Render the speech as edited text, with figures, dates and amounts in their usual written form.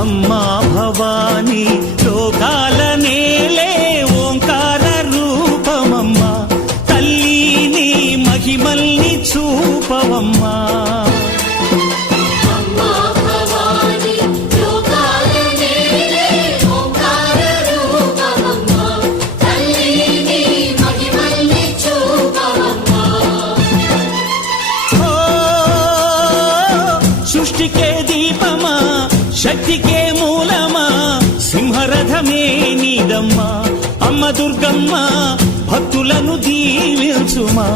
అమ్మా భవానీ లోకాల నేలే ఓంకార రూపమమ్మా తల్లి మహిమల్ని చూపవమ్మా సృష్టికే దీపమా శక్తికే మూలమా సింహరథమే నీదమ్మా అమ్మ దుర్గమ్మ భక్తులను దీవించుమా